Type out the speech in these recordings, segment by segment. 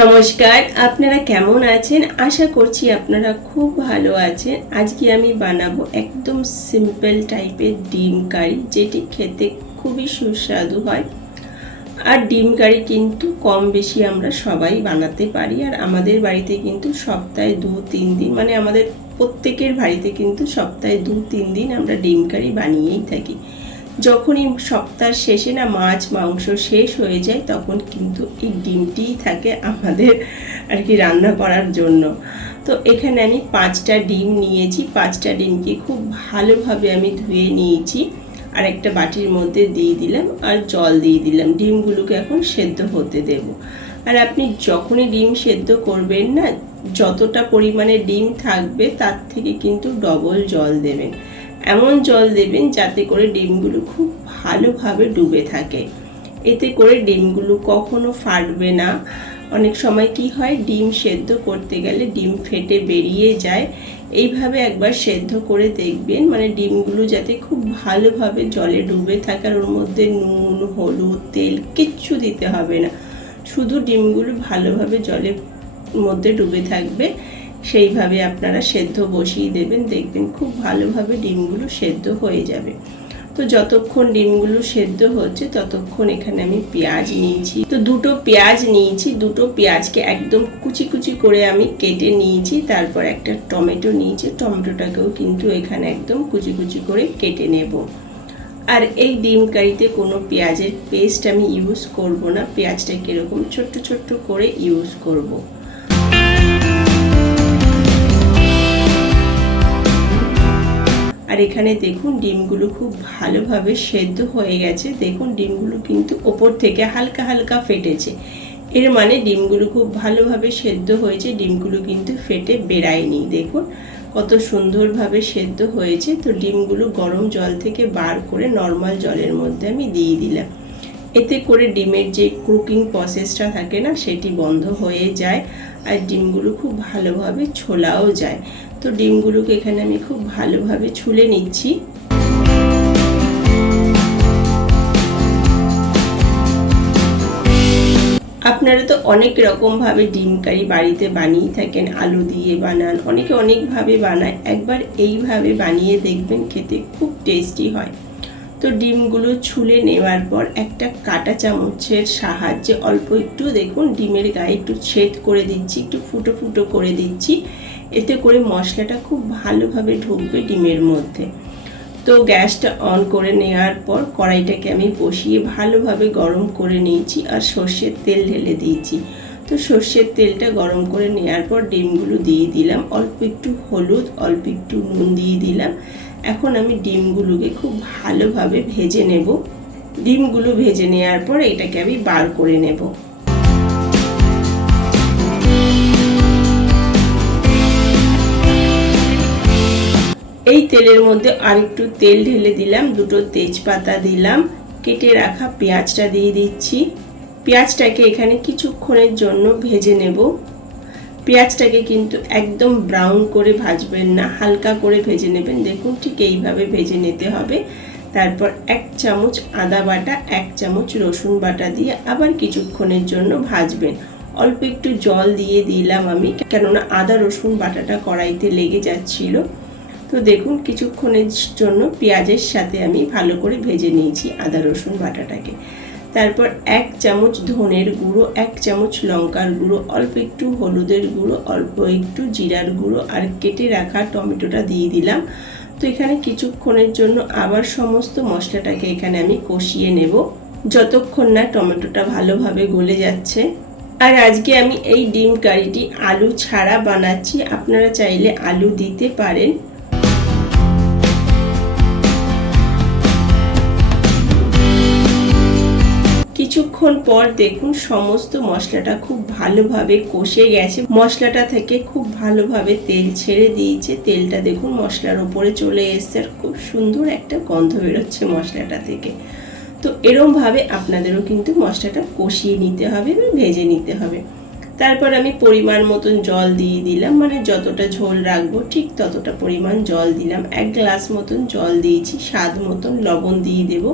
নমস্কার, আপনারা কেমন আছেন? আশা করছি আপনারা খুব ভালো আছেন। আজকে আমি বানাবো একদম সিম্পল টাইপের ডিম কারি, যেটি খেতে খুবই সুস্বাদু হয়। আর ডিম কারি কিন্তু কম বেশি আমরা সবাই বানাতে পারি, আর আমাদের বাড়িতে কিন্তু সপ্তাহে দু তিন দিন মানে আমাদের প্রত্যেকের বাড়িতে কিন্তু সপ্তাহে দু তিন দিন আমরা ডিম কারি বানিয়েই থাকি। যখনই সপ্তাহ শেষে না মাছ, মাংস শেষ হয়ে যায়, তখন কিন্তু এই ডিমটিই থাকে আমাদের আর কি রান্না করার জন্য। তো এখানে আমি পাঁচটা ডিম নিয়েছি। পাঁচটা ডিমকে খুব ভালোভাবে আমি ধুয়ে নিয়েছি। আর একটা বাটির মধ্যে দিয়ে দিলাম আর জল দিয়ে দিলাম। ডিমগুলোকে এখন সেদ্ধ হতে দেব। আর আপনি যখনই ডিম সেদ্ধ করবেন না, যতটা পরিমাণে ডিম থাকবে, তার থেকে কিন্তু ডবল জল দেবেন। এমন জল দেবেন যাতে করে ডিমগুলো খুব ভালোভাবে ডুবে থাকে। এতে করে ডিমগুলো কখনো ফাটবে না। অনেক সময় কি হয়, ডিম সেদ্ধ করতে গেলে ডিম ফেটে বেরিয়ে যায়। এইভাবে একবার সেদ্ধ করে দেখবেন মানে ডিমগুলো যাতে খুব ভালোভাবে জলে ডুবে থাকে আর ওর মধ্যে নুন, হলুদ, তেল কিচ্ছু দিতে হবে না। শুধু ডিমগুলো ভালোভাবে জলের মধ্যে ডুবে থাকবে। সেইভাবে আপনারা সেদ্ধ বসিয়ে দেবেন, দেখবেন খুব ভালোভাবে ডিমগুলো সেদ্ধ হয়ে যাবে। তো যতক্ষণ ডিমগুলো সেদ্ধ হচ্ছে, ততক্ষণ এখানে আমি পেঁয়াজ নিয়েছি। তো দুটো পেঁয়াজ নিয়েছি, দুটো পেঁয়াজকে একদম কুচি কুচি করে আমি কেটে নিয়েছি, তারপর একটা টমেটো নিয়েছি, টমেটোটাকেও কিন্তু এখানে একদম কুচি কুচি করে কেটে নেব। আর এই ডিম কারিতে কোনো পেঁয়াজের পেস্ট আমি ইউজ করব না, পেঁয়াজটাকে এরকম ছোট্ট ছোট্ট করে ইউজ করব। এখানে দেখুন, ডিমগুলো খুব ভালোভাবে সেদ্ধ হয়ে গেছে। দেখুন, ডিমগুলো কিন্তু ওপর থেকে হালকা হালকা ফেটেছে। এর মানে ডিমগুলো খুব ভালোভাবে সেদ্ধ হয়েছে, ডিমগুলো কিন্তু ফেটে বেরায়নি দেখুন, কত সুন্দরভাবে সেদ্ধ হয়েছে। তো ডিমগুলো গরম জল থেকে বার করে নর্মাল জলের মধ্যে আমি দিয়ে দিলাম। এতে করে ডিমের যে কুকিং প্রসেসটা থাকে না, সেটি বন্ধ হয়ে যায় আর ডিমগুলো খুব ভালোভাবে ছোলাও যায়। তো ডিমগুলোকে এখানে আমি খুব ভালোভাবে ছুলে নিচ্ছি। আপনারা তো অনেক রকমভাবে ডিম কারি বাড়িতে বানিয়ে থাকেন, আলু দিয়ে বানান, অনেকে অনেকভাবে বানায়, একবার এইভাবে বানিয়ে দেখবেন খেতে খুব টেস্টি হয়। তো ডিমগুলো ছুলে নেওয়ার পর একটা কাটা চামচের সাহায্যে অল্প একটু দেখুন, ডিমের গায়ে একটু ছেদ করে দিচ্ছি, একটু ফুটো ফুটো করে দিচ্ছি। এতে করে মশলাটা খুব ভালোভাবে ঢুকবে ডিমের মধ্যে। তো গ্যাসটা অন করে নেওয়ার পর কড়াইটাকে আমি বসিয়ে ভালোভাবে গরম করে নিয়েছি আর সর্ষের তেল ঢেলে দিয়েছি। তো সর্ষের তেলটা গরম করে নেওয়ার পর ডিমগুলো দিয়ে দিলাম। অল্প একটু হলুদ, অল্প একটু নুন দিয়ে দিলাম। এখন আমি ডিমগুলোকে খুব ভালোভাবে ভেজে নেব। ডিমগুলো ভেজে নেওয়ার পর এটাকে আমি বার করে নেব। এই তেলের মধ্যে আর একটু তেল ঢেলে দিলাম, দুটো তেজপাতা দিলাম, কেটে রাখা পেঁয়াজটা দিয়ে দিচ্ছি। পেঁয়াজটাকে এখানে কিছুক্ষণের জন্য ভেজে নেব। পেঁয়াজটাকে কিন্তু একদম ব্রাউন করে ভাজবেন না, হালকা করে ভেজে নেবেন। দেখুন ঠিক এইভাবে ভেজে নিতে হবে। তারপর এক চামচ আদা বাটা, এক চামচ রসুন বাটা দিয়ে আবার কিছুক্ষণের জন্য ভাজবেন। অল্প একটু জল দিয়ে দিলাম আমি, কেননা আদা রসুন বাটাটা কড়াইতে লেগে যাচ্ছিল। তো দেখুন কিছুক্ষণের জন্য পেঁয়াজের সাথে আমি ভালো করে ভেজে নিয়েছি আদা রসুন বাটাটাকে। তারপর এক চামচ ধনের গুঁড়ো, এক চামচ লঙ্কার গুঁড়ো, অল্প একটু হলুদের গুঁড়ো, অল্প একটু জিরার গুঁড়ো আর কেটে রাখা টমেটোটা দিয়ে দিলাম। তো এখানে কিছুক্ষণের জন্য আবার সমস্ত মশলাটাকে এখানে আমি কষিয়ে নেব। যতক্ষণ না টমেটোটা ভালোভাবে গলে যাচ্ছে। আর আজকে আমি এই ডিম কারিটি আলু ছাড়া বানাচ্ছি। আপনারা চাইলে আলু দিতে পারেন। কিছুক্ষণ পর দেখুন সমস্ত মশলাটা খুব ভালোভাবে কষে গেছে। মশলাটা থেকে খুব ভালোভাবে তেল ছেড়ে দিয়েছে। তেলটা দেখুন মশলার ওপরে চলে এসছে আর খুব সুন্দর একটা গন্ধ বেরোচ্ছে মশলাটা থেকে। তো এরমভাবে আপনাদেরও কিন্তু মশলাটা কষিয়ে নিতে হবে বা ভেজে নিতে হবে। তারপর আমি পরিমাণ মতন জল দিয়ে দিলাম। মানে যতটা ঝোল রাখব ঠিক ততটা পরিমাণ জল দিলাম। এক গ্লাস মতন জল দিয়েছি। স্বাদ মতন লবণ দিয়ে দেবো।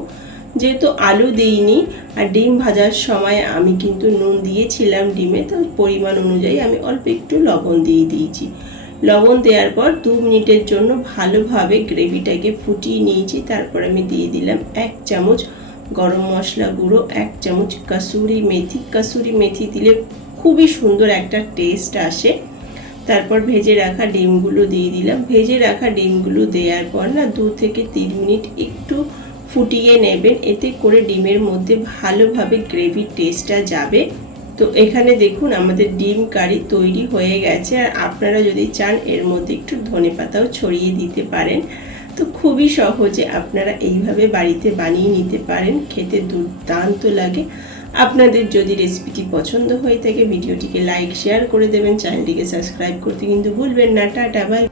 যেহেতু আলু দিইনি আর ডিম ভাজার সময় আমি কিন্তু নুন দিয়েছিলাম ডিমে, তার পরিমাণ অনুযায়ী আমি অল্প একটু লবণ দিয়ে দিয়েছি। লবণ দেওয়ার পর দু মিনিটের জন্য ভালোভাবে গ্রেভিটাকে ফুটিয়ে নিয়েছি, তারপর আমি দিয়ে দিলাম এক চামচ গরম মশলা গুঁড়ো, এক চামচ কাসুরি মেথি। কাসুরি মেথি দিলে খুবই সুন্দর একটা টেস্ট আসে। তারপর ভেজে রাখা ডিমগুলো দিয়ে দিলাম। ভেজে রাখা ডিমগুলো দেওয়ার পর না দু থেকে তিন মিনিট একটু ফুটিয়ে নেবেন। এতে করে ডিমের মধ্যে ভালোভাবে গ্রেভির টেস্টটা যাবে। তো এখানে দেখুন আমাদের ডিম কারি তৈরি হয়ে গেছে। আর আপনারা যদি চান এর মধ্যে একটু ধনে পাতাও ছড়িয়ে দিতে পারেন। তো খুবই সহজে আপনারা এইভাবে বাড়িতে বানিয়ে নিতে পারেন। খেতে দুর্দান্ত লাগে। আপনাদের যদি রেসিপিটি পছন্দ হয়ে থাকে, ভিডিওটিকে লাইক শেয়ার করে দেবেন। চ্যানেলটিকে সাবস্ক্রাইব করতে কিন্তু ভুলবেন না। Tata bye